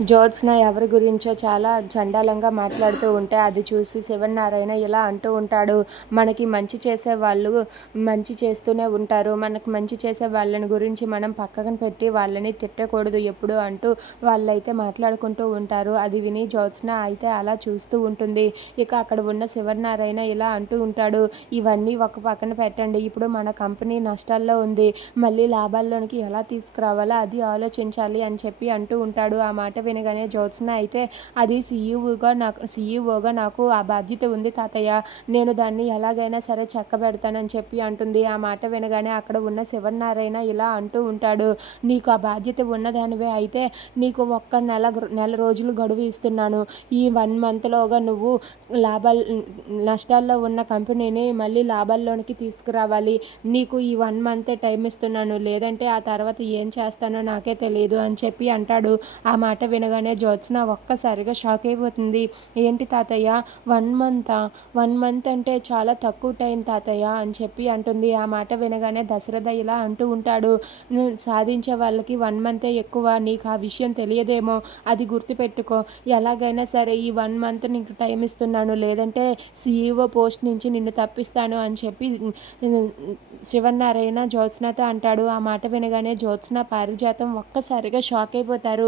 జ్యోత్స్న ఎవరి గురించో చాలా చండాలంగా మాట్లాడుతూ ఉంటే అది చూసి శివనారాయణ ఇలా అంటూ ఉంటాడు. మనకి మంచి చేసే వాళ్ళు మంచి చేస్తూనే ఉంటారు. మనకు మంచి చేసే వాళ్ళని గురించి మనం పక్కన పెట్టి వాళ్ళని తిట్టకూడదు ఎప్పుడు అంటూ వాళ్ళైతే మాట్లాడుకుంటూ ఉంటారు. అది విని జ్యోత్స్న అయితే అలా చూస్తూ ఉంటుంది. ఇక అక్కడ ఉన్న శివనారాయణ ఇలా అంటూ ఉంటాడు. ఇవన్నీ ఒక పక్కన పెట్టండి. ఇప్పుడు మన కంపెనీ నష్టాల్లో ఉంది. మళ్ళీ లాభాల్లోనికి ఎలా తీసుకురావాలో అది ఆలోచించాలి అని చెప్పి అంటూ ఉంటాడు. ఆ మాట వినగానే జ్యోత్స్న అయితే అది సీఈఓగా నాకు సీఈఓగా నాకు ఆ బాధ్యత ఉంది తాతయ్య. నేను దాన్ని ఎలాగైనా సరే చక్కబెడతానని చెప్పి అంటుంది. ఆ మాట వినగానే అక్కడ ఉన్న శివనారాయణ ఇలా అంటూ ఉంటాడు. నీకు ఆ బాధ్యత ఉన్నదానివే. అయితే నీకు ఒక్క నెల నెల రోజులు గడువు ఇస్తున్నాను. ఈ వన్ మంత్లోగా నువ్వు లాభాలు నష్టాల్లో ఉన్న కంపెనీని మళ్ళీ లాభాల్లోనికి తీసుకురావాలి. నీకు ఈ వన్ మంత్ టైం ఇస్తున్నాను. లేదంటే ఆ తర్వాత ఏం చేస్తానో నాకే తెలియదు అని చెప్పి అంటాడు. ఆ మాట వినగానే జ్యోత్స్న ఒక్కసారిగా షాక్ అయిపోతుంది. ఏంటి తాతయ్య? One month? వన్ మంత్ అంటే చాలా తక్కువ టైం తాతయ్య అని చెప్పి అంటుంది. ఆ మాట వినగానే దశరథ ఇలా అంటూ ఉంటాడు. సాధించే వాళ్ళకి వన్ మంతే ఎక్కువ. నీకు ఆ విషయం తెలియదేమో. అది గుర్తుపెట్టుకో. ఎలాగైనా సరే ఈ వన్ మంత్ నీకు టైం ఇస్తున్నాను. లేదంటే సీఈఓ పోస్ట్ నుంచి నిన్ను తప్పిస్తాను అని చెప్పి శివనారాయణ జ్యోత్స్నతో అంటాడు. ఆ మాట వినగానే జ్యోత్స్న పారిజాతం ఒక్కసారిగా షాక్ అయిపోతారు.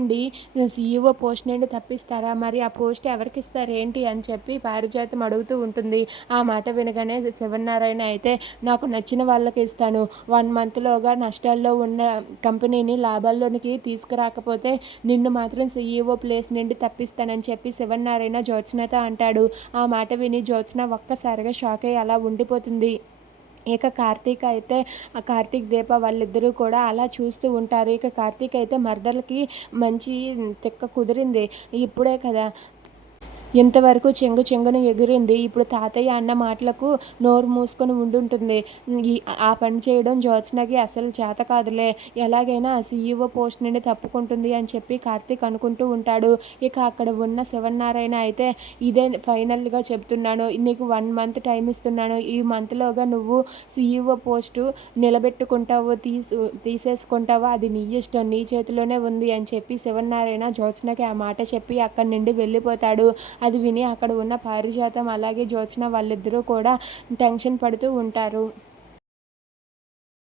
ఏంటండి సీఈఓ పోస్ట్ నుండి తప్పిస్తారా? మరి ఆ పోస్ట్ ఎవరికి ఇస్తారు ఏంటి అని చెప్పి పారిజాతం అడుగుతూ ఉంటుంది. ఆ మాట వినగానే శివనారాయణ అయితే నాకు నచ్చిన వాళ్ళకి ఇస్తాను. వన్ మంత్లోగా నష్టాల్లో ఉన్న కంపెనీని లాభాల్లోనికి తీసుకురాకపోతే నిన్ను మాత్రం సీఈఓ ప్లేస్ నుండి తప్పిస్తానని చెప్పి శివనారాయణ జ్యోత్స్నతో అంటాడు. ఆ మాట విని జ్యోత్స్న ఒక్కసారిగా షాక్ అయ్యి అలా ఉండిపోతుంది. ఇక కార్తీక్ అయితే ఆ కార్తీక్ దీప వాళ్ళిద్దరూ కూడా అలా చూస్తూ ఉంటారు. ఇక కార్తీక్ అయితే మర్దర్లకి మంచి తిక్క కుదిరింది. ఇప్పుడే కదా ఇంతవరకు చెంగు చెంగున ఎగిరింది. ఇప్పుడు తాతయ్య అన్న మాటలకు నోరు మూసుకొని ఉండుంటుంది. ఈ ఆ పని చేయడం జ్యోత్స్నకి అసలు చేత కాదులే. ఎలాగైనా ఆ సీఈఓ పోస్ట్ నుండి తప్పుకుంటుంది అని చెప్పి కార్తీక్ అనుకుంటూ ఉంటాడు. ఇక అక్కడ ఉన్న శివనారాయణ అయితే ఇదే ఫైనల్గా చెప్తున్నాను నీకు వన్ మంత్ టైం ఇస్తున్నాను. ఈ మంత్లోగా నువ్వు సీఈఓ పోస్టు నిలబెట్టుకుంటావో తీసు తీసేసుకుంటావో అది నీ ఇష్టం. నీ చేతిలోనే ఉంది అని చెప్పి శివనారాయణ జ్యోత్స్నకి ఆ మాట చెప్పి అక్కడి నుండి వెళ్ళిపోతాడు. అది విని అక్కడ ఉన్న పారిజాతం అలాగే జ్యోత్స్న వాళ్ళిద్దరూ కూడా టెన్షన్ పడుతూ ఉంటారు.